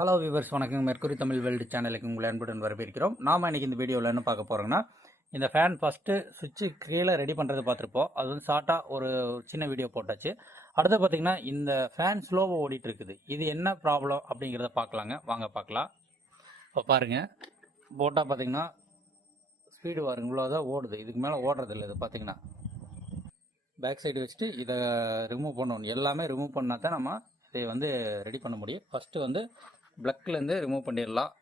Hello viewers, வணக்கம். Mercury Tamil world சேனலுக்கு உங்களை அன்புடன் வரவேற்கிறோம். நாம் இன்றைக்கி இந்த வீடியோவில் என்ன பார்க்க போகிறோங்கன்னா, இந்த ஃபேன் ஃபஸ்ட்டு சுவிட்சு கீழே ரெடி பண்ணுறது பார்த்துருப்போம். அது வந்து ஷார்ட்டாக ஒரு சின்ன வீடியோ போட்டாச்சு. அடுத்து பார்த்திங்கன்னா, இந்த ஃபேன் ஸ்லோவாக ஓடிட்டு இருக்குது. இது என்ன ப்ராப்ளம் அப்படிங்கிறத பார்க்கலாங்க. வாங்க பார்க்கலாம். இப்போ பாருங்கள், போட்டால் பார்த்திங்கன்னா ஸ்பீடு பாருங்க, இவ்வளோதான் ஓடுது. இதுக்கு மேலே ஓடுறது இல்லை. இது பார்த்திங்கன்னா பேக் சைடு வச்சுட்டு இதை ரிமூவ் பண்ணணும். எல்லாமே ரிமூவ் பண்ணால் தான் நம்ம இதை வந்து ரெடி பண்ண முடியும். ஃபஸ்ட்டு வந்து ப்ளக்லேருந்து ரிமூவ் பண்ணிடலாம்.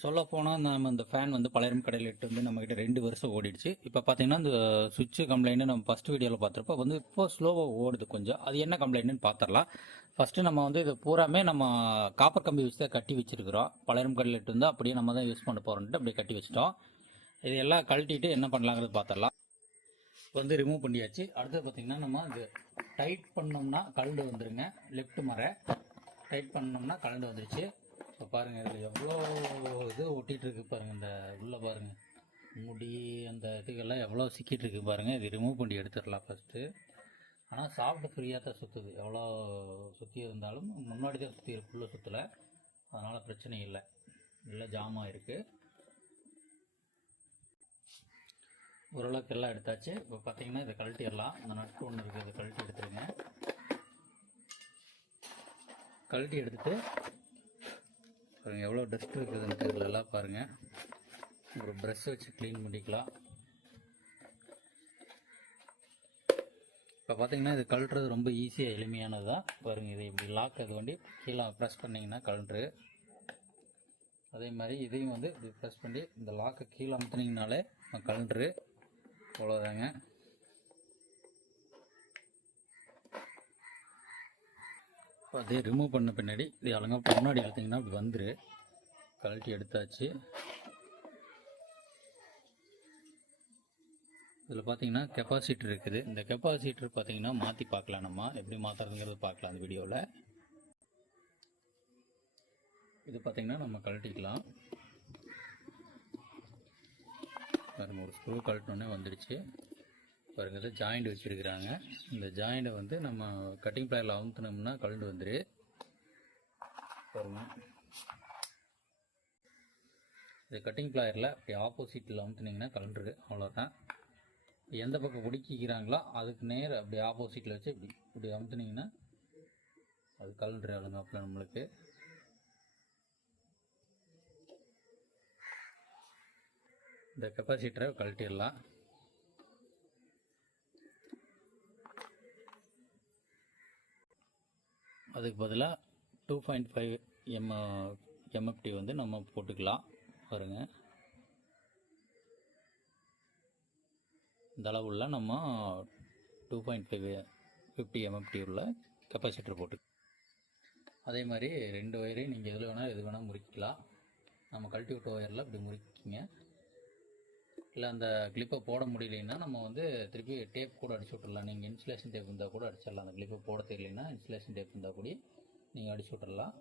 சொல்லப்போனால் நம்ம இந்த ஃபேன் வந்து பழைய கடையில் இட்டு வந்து நம்மக்கிட்ட 2 வருஷம் ஓடிடுச்சு. இப்போ பார்த்தீங்கன்னா இந்த சுவிட்சு கம்ப்ளைண்ட்டு நம்ம ஃபஸ்ட் வீடியோவில் பார்த்துருப்போம். வந்து இப்போ ஸ்லோவாக ஓடுது கொஞ்சம். அது என்ன கம்ப்ளைண்ட்டுன்னு பார்த்துடலாம். ஃபஸ்ட்டு நம்ம வந்து இது பூராமே நம்ம காப்பர் கம்பி வச்சு தான் கட்டி வச்சுருக்கிறோம். பழைய கடையில் இட்டு வந்து அப்படியே நம்ம தான் யூஸ் பண்ண போகிறோன்ட்டு அப்படியே கட்டி வச்சிட்டோம். இது எல்லாம் கழட்டிட்டு என்ன பண்ணலாங்கிறது பார்த்துடலாம். வந்து ரிமூவ் பண்ணியாச்சு. அடுத்தது பார்த்திங்கன்னா நம்ம இது டைட் பண்ணோம்னா கழண்டு வந்துடுங்க. லெஃப்ட் மர டைட் பண்ணோம்னா கலந்து வந்துருச்சு. இப்போ பாருங்கள், இதில் எவ்வளோ இது ஒட்டிகிட்டு இருக்குது பாருங்கள். இந்த உள்ளே பாருங்கள், முடி அந்த இதுக்கெல்லாம் எவ்வளோ சிக்கிட்டு இருக்குது பாருங்கள். இது ரிமூவ் பண்ணி எடுத்துடலாம் ஃபஸ்ட்டு. ஆனால் சாஃப்ட் ஃப்ரீயாக தான் சுற்றுது. எவ்வளோ சுற்றி இருந்தாலும் முன்னாடி தான் சுற்றி ஃபுல்லாக சுற்றலை, அதனால் பிரச்சனை இல்லை. நல்லா ஜாமாக இருக்குது. ஓரளவுக்கு எல்லாம் எடுத்தாச்சு. இப்போ பார்த்தீங்கன்னா இதை கழட்டிடலாம். அந்த நட்டு ஒன்று இருக்குது, இதை கழட்டி எடுத்துருங்க. கழட்டி எடுத்துகிட்டு பாருங்கள் எவ்வளோ டஸ்ட் இருக்குதுன்ட்டு இதில் எல்லாம் பாருங்கள். ஒரு ப்ரஷ் வச்சு க்ளீன் பண்ணிக்கலாம். இப்போ பார்த்தீங்கன்னா இது கழட்டுறது ரொம்ப ஈஸியாக எளிமையானது தான். பாருங்கள், இது இப்படி லாக் அது வண்டி கீழே ப்ரெஸ் பண்ணிங்கன்னா கழன்று. அதே மாதிரி இதையும் வந்து இப்படி ப்ரெஸ் பண்ணி இந்த லாக்கை கீழே அமுத்துனீங்கனாலே கழன்று. அவ்வளோதாங்க. அதே ரிமூவ் பண்ண பின்னாடி இது அழகாக முன்னாடி எடுத்திங்கன்னா இப்படி வந்துரு. கழட்டி எடுத்தாச்சு. இதில் பார்த்தீங்கன்னா கெப்பாசிட்டர் இருக்குது. இந்த கெப்பாசிட்டர் பார்த்தீங்கன்னா மாற்றி பார்க்கலாம். நம்ம எப்படி மாற்றுறதுங்கிறது பார்க்கலாம் அந்த வீடியோவில். இது பார்த்தீங்கன்னா நம்ம கழட்டிக்கலாம். பாருங்கள், ஒரு ஸ்க்ரூ கழட்டினோடனே வந்துடுச்சு. பாருங்கள், இதில் ஜாயிண்ட் வச்சுருக்குறாங்க. இந்த ஜாயிண்டை வந்து நம்ம கட்டிங் பிளேயரில் அமுத்துனோம்னா கழண்டு வந்துடு. பாருங்கள், இது கட்டிங் பிளேயரில் அப்படி ஆப்போசிட்டில் அமுத்துனீங்கன்னா கழண்டுரு. அவ்வளோதான். எந்த பக்கம் பிடிக்கிறாங்களோ அதுக்கு நேர் அப்படி ஆப்போசிட்டில் வச்சு இப்படி அமுத்துனீங்கன்னா அது கழண்டுரு. அழுங்காப்பில் நம்மளுக்கு இந்த கெப்பாசிட்டரை கழட்டிடலாம். அதுக்கு பதிலாக 2.5 MFT வந்து நம்ம போட்டுக்கலாம். பாருங்க, இந்த அளவுள்ள நம்ம 2.50 MFT உள்ள கெப்பாசிட்டர் போட்டு, அதே மாதிரி 2 ஒயரையும் நீங்கள் எது வேணால் முறிக்கலாம். நம்ம கழட்டி விட்ட ஒயரில் இப்படி முறிக்கிங்க. இல்லை அந்த கிளிப்பை போட முடியலைன்னா நம்ம வந்து திருப்பி டேப் கூட அடிச்சு விட்டுடலாம். நீங்கள் இன்சுலேஷன் டேப் இருந்தால் கூட அடிச்சிடலாம். அந்த கிளிப்பை போட தெரியலைன்னா இன்சுலேஷன் டேப் இருந்தால் கூட நீங்கள் அடிச்சு விட்டுடலாம்.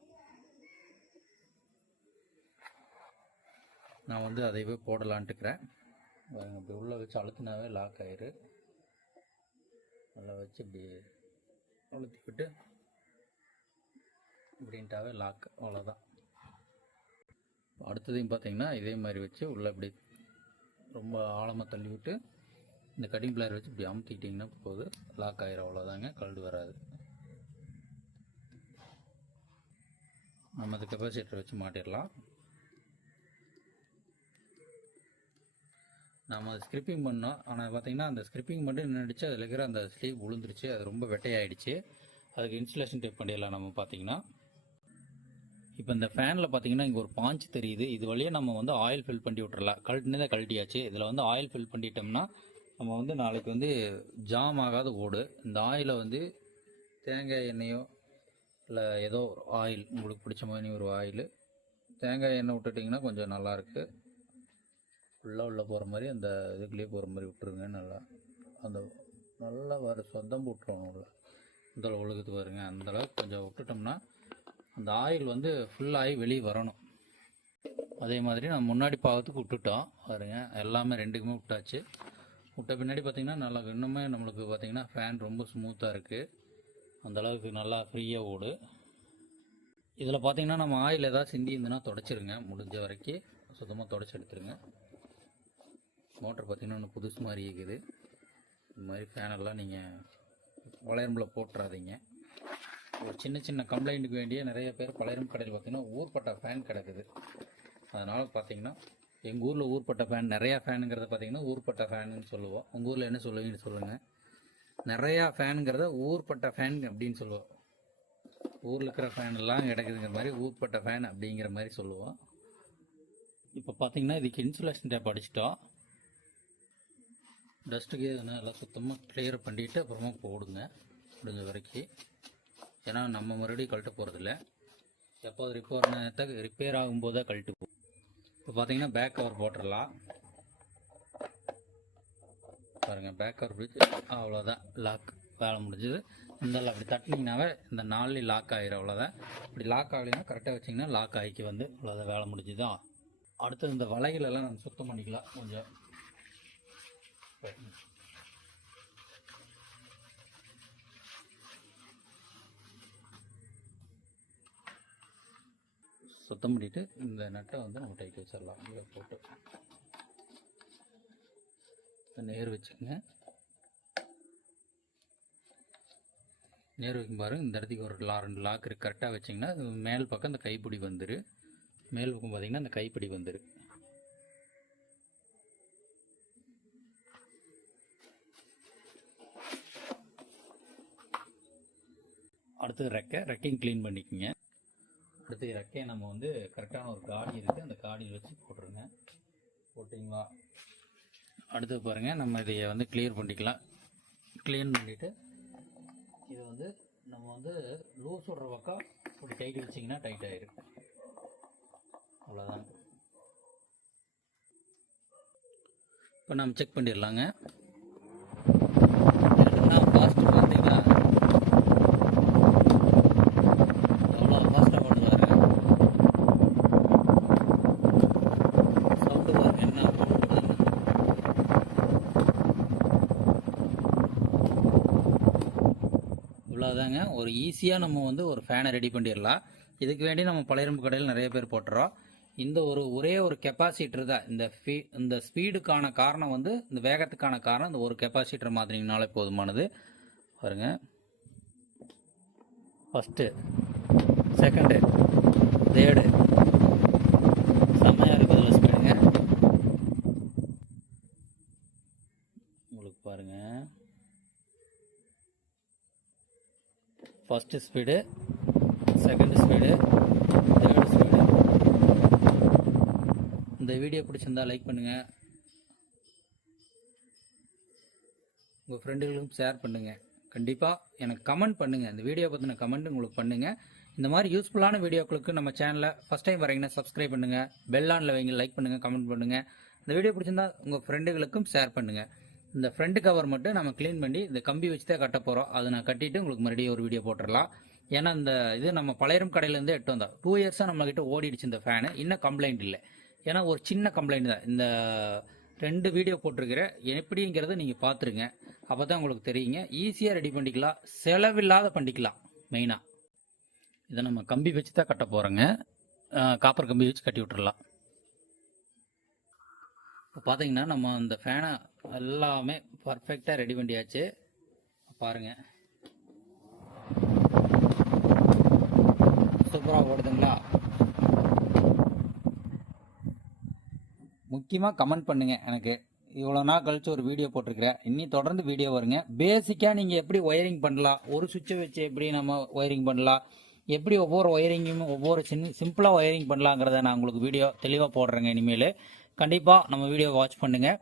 நான் வந்து அதைவே போடலான்ட்டுக்கிறேன். இப்படி உள்ளே வச்சு அழுத்தினாவே லாக் ஆயிரு. நல்லா வச்சு இப்படி அழுத்திக்கிட்டு இப்படின்ட்டாவே லாக். அவ்வளோதான். அடுத்ததையும் பார்த்தீங்கன்னா இதே மாதிரி வச்சு உள்ளே இப்படி ரொம்ப ஆழமாக தள்ளி விட்டு இந்த கட்டிங் பிளேயர் வச்சு இப்படி அமுத்திக்கிட்டிங்கன்னா போது லாக் ஆயிரும். அவ்வளோதாங்க, கழண்டு வராது. நம்ம அந்த கெப்பாசிட்டர் வச்சு மாட்டிடலாம். நம்ம அது ஸ்கிரிப்பிங் பண்ணோம். ஆனால் பார்த்திங்கன்னா அந்த ஸ்கிரிப்பிங் மட்டும் நின்றுடுச்சு. அதில் இருக்கிற அந்த ஸ்லீவ் விழுந்துருச்சு. அது ரொம்ப வெட்டையாயிடுச்சு. அதுக்கு இன்சுலேஷன் டேப் பண்ணிடலாம். நம்ம பார்த்திங்கன்னா இப்போ இந்த ஃபேனில் பார்த்தீங்கன்னா இங்கே ஒரு பாஞ்சு தெரியுது. இது வழியாக நம்ம வந்து ஆயில் ஃபில் பண்ணி விட்றலாம். கழட்டினதை கழட்டியாச்சு. இதில் வந்து ஆயில் ஃபில் பண்ணிட்டோம்னா நம்ம வந்து நாளைக்கு வந்து ஜாம் ஆகாத ஓடு. இந்த ஆயிலை வந்து தேங்காய் எண்ணெயோ இல்லை ஏதோ ஆயில் உங்களுக்கு பிடிச்ச மாதிரி ஒரு ஆயில், தேங்காய் எண்ணெய் விட்டுட்டிங்கன்னா கொஞ்சம் நல்லாயிருக்கு. ஃபுல்லாக உள்ளே போகிற மாதிரி அந்த இதுக்குள்ளேயே போகிற மாதிரி விட்டுருங்க. நல்லா வர சொந்தம் விட்டுருவோம். இந்த ஒழுகுது பாருங்க. அந்தளவுக்கு கொஞ்சம் விட்டுட்டோம்னா அந்த ஆயில் வந்து ஃபுல்லாகி வெளியே வரணும். அதே மாதிரி நம்ம முன்னாடி பாகத்துக்கு விட்டுட்டோம் பாருங்க. எல்லாமே 2க்குமே விட்டாச்சு. விட்ட பின்னாடி பார்த்திங்கன்னா நல்லா இன்னுமே நம்மளுக்கு பார்த்திங்கன்னா ஃபேன் ரொம்ப ஸ்மூத்தாக இருக்குது. அந்தளவுக்கு நல்லா ஃப்ரீயாக ஓடு. இதில் பார்த்தீங்கன்னா நம்ம ஆயில் ஏதாவது சிந்தி இருந்துன்னா தொடச்சிருங்க, முடிஞ்ச வரைக்கும் சுத்தமாக தொடச்சி எடுத்துருங்க. மோட்டர் பார்த்திங்கன்னா ஒன்று புதுசு மாதிரி இருக்குது. இந்த மாதிரி ஃபேனெல்லாம் நீங்கள் பழையரம்பில் போட்டுறாதீங்க. ஒரு சின்ன சின்ன கம்ப்ளைண்ட்டுக்கு வேண்டிய நிறைய பேர் பழையரம் கடையில் பார்த்திங்கன்னா ஊர்பட்ட ஃபேன் கிடக்குது. அதனால் பார்த்திங்கன்னா எங்கள் ஊரில் ஊர்பட்ட ஃபேன் நிறையா ஃபேனுங்கிறத பார்த்திங்கன்னா ஊர்பட்ட ஃபேனுன்னு சொல்லுவோம். உங்கள் ஊரில் என்ன சொல்லுவீங்கன்னு சொல்லுங்கள். நிறையா ஃபேனுங்கிறத ஊர்பட்ட ஃபேன் அப்படின்னு சொல்லுவோம். ஊரில் இருக்கிற ஃபேன் எல்லாம் கிடக்குதுங்கிற மாதிரி ஊர்பட்ட ஃபேன் அப்படிங்கிற மாதிரி சொல்லுவோம். இப்போ பார்த்தீங்கன்னா இதுக்கு இன்சுலேஷன் டேப் அடிச்சிட்டோம். டஸ்ட்டுக்கு எல்லாம் சுத்தமாக கிளியர் பண்ணிவிட்டு அப்புறமா போடுங்க முடிஞ்ச வரைக்கும். ஏன்னா நம்ம மறுபடியும் கழட்ட போகிறதில்ல, எப்போது ரிப்பேர் ஆகும்போது தான் கழட்டு போகும். இப்போ பார்த்தீங்கன்னா பேக் கவர் போட்டுடலாம். பாருங்கள், பேக் கவர் பிடிச்சி அவ்வளோதான், லாக் வேலை முடிஞ்சது. இந்த அப்படி தட்டினீங்கன்னாவே இந்த நாள்லேயும் லாக் ஆகிடும், அவ்வளோதான். இப்படி லாக் ஆகலைன்னா கரெக்டாக வச்சிங்கன்னா லாக் ஆகிக்கு வந்து அவ்வளோதான், வேலை முடிஞ்சுதான். அடுத்தது இந்த வலைகளெல்லாம் நம்ம சுத்தம் பண்ணிக்கலாம். கொஞ்சம் சுத்தம் பண்ணிவிட்டு இந்த நட்டை வந்து நம்ம டைட் வச்சிடலாம். இதை போட்டு நேர் வச்சுக்கோங்க. நேர் வைக்கும் பாருங்கள், இந்த இடத்துக்கு ஒரு 2 லாக் இருக்குது. கரெக்டாக வச்சிங்கன்னா மேல் பக்கம் அந்த கைப்பிடி வந்துரு, மேல் பக்கம் பார்த்திங்கன்னா அந்த கைப்பிடி வந்துரு. அடுத்தது ரெக்கையும் க்ளீன் பண்ணிக்கோங்க. அடுத்து ரெக்கையை நம்ம வந்து கரெக்டான ஒரு காடி இருக்குது, அந்த காடியில் வச்சு போட்டுருங்க. போட்டிங்களா? அடுத்து பாருங்கள், நம்ம இதை வந்து கிளியர் பண்ணிக்கலாம். க்ளீன் பண்ணிவிட்டு இது வந்து நம்ம வந்து லூஸ் விடுற பக்கம் இப்படி டைட் வச்சிங்கன்னா டைட் ஆகிடும், அவ்வளோதான். இப்போ நம்ம செக் பண்ணிடலாங்க. ஃபாஸ்ட்டு பார்த்தீங்கன்னா அவ்வளோ ஃபாஸ்ட்டாக பண்ணுவார். சவுண்டு பாருங்க என்ன இவ்வளோதாங்க. ஒரு ஈஸியாக நம்ம வந்து ஒரு ஃபேனை ரெடி பண்ணிடலாம். இதுக்கு வேண்டி நம்ம பழையரம்பு கடையில் நிறைய பேர் போட்டுறோம். இந்த ஒரே ஒரு கெப்பாசிட்டர் தான் இந்த ஸ்பீடுக்கான காரணம் வந்து, இந்த வேகத்துக்கான காரணம் இந்த ஒரு கெப்பாசிட்டர் மாற்றினீங்கனாலே போதுமானது. பாருங்க, ஃபஸ்ட்டு, செகண்டு, தேர்டு செம்மையாக இருக்குது இதில் ஸ்பீடுங்க. உங்களுக்கு பாருங்கள், first speed, second speed, third speed. இந்த வீடியோ பிடிச்சிருந்தா லைக் பண்ணுங்கள், உங்கள் ஃப்ரெண்டுகளுக்கும் ஷேர் பண்ணுங்கள். கண்டிப்பாக எனக்கு கமெண்ட் பண்ணுங்கள், இந்த வீடியோ பற்றின கமெண்ட் உங்களுக்கு பண்ணுங்கள். இந்த மாதிரி யூஸ்ஃபுல்லான வீடியோக்களுக்கு நம்ம சேனலை ஃபஸ்ட் டைம் வரீங்கன்னா சப்ஸ்கிரைப் பண்ணுங்கள், பெல் ஆனில் வைங்க, லைக் பண்ணுங்கள், கமெண்ட் பண்ணுங்கள். இந்த வீடியோ பிடிச்சிருந்தா உங்கள் ஃப்ரெண்டுகளுக்கும் ஷேர் பண்ணுங்கள். இந்த ஃப்ரண்ட் கவர் மட்டும் நம்ம க்ளீன் பண்ணி இந்த கம்பி வச்சு தான் கட்ட போகிறோம். அதை நான் கட்டிட்டு உங்களுக்கு மறுபடியும் ஒரு வீடியோ போட்டுடலாம். ஏன்னா இந்த இது நம்ம பழையரம் கடையிலேருந்து எட்டு வந்தோம். 2 இயர்ஸாக நம்மக்கிட்ட ஓடிடுச்சு இந்த ஃபேனு, இன்னும் கம்ப்ளைண்ட் இல்லை. ஏன்னா ஒரு சின்ன கம்ப்ளைண்ட் தான். இந்த 2 வீடியோ போட்டிருக்கிறேன், எப்படிங்கிறத நீங்கள் பார்த்துருங்க, அப்போ தான் உங்களுக்கு தெரியுங்க. ஈஸியாக ரெடி பண்ணிக்கலாம், செலவில்லாத பண்ணிக்கலாம். மெயினாக இதை நம்ம கம்பி வச்சு தான் கட்ட போகிறோங்க, காப்பர் கம்பி வச்சு கட்டி விட்டுறலாம். இப்போ பார்த்தீங்கன்னா நம்ம அந்த ஃபேனை எல்லாமே பர்ஃபெக்டாக ரெடி பண்ணியாச்சு. பாருங்கள், சூப்பராக ஓடுதுங்களா? முக்கியமாக கமெண்ட் பண்ணுங்கள். எனக்கு இவ்வளோ நாள் கழிச்சு ஒரு வீடியோ போட்டிருக்கிறேன், இன்னி தொடர்ந்து வீடியோ வருங்க. பேசிக்காக நீங்கள் எப்படி ஒயரிங் பண்ணலாம், ஒரு சுவிட்சை வச்சு எப்படி நம்ம ஒயரிங் பண்ணலாம், எப்படி ஒவ்வொரு ஒயரிங்கும் ஒவ்வொரு சிம்பிளாக ஒயரிங் பண்ணலாங்கிறத நான் உங்களுக்கு வீடியோ தெளிவாக போடுறேங்க. இனிமேல் கண்டிப்பாக நம்ம வீடியோ வாட்ச் பண்ணுங்கள்.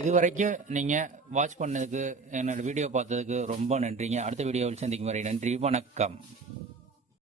இது வரைக்கும் நீங்கள் வாட்ச் பண்ணதுக்கு, என்னோடய வீடியோ பார்த்ததுக்கு ரொம்ப நன்றிங்க. அடுத்த வீடியோவில் சந்திக்கும் வரை நன்றி, வணக்கம்.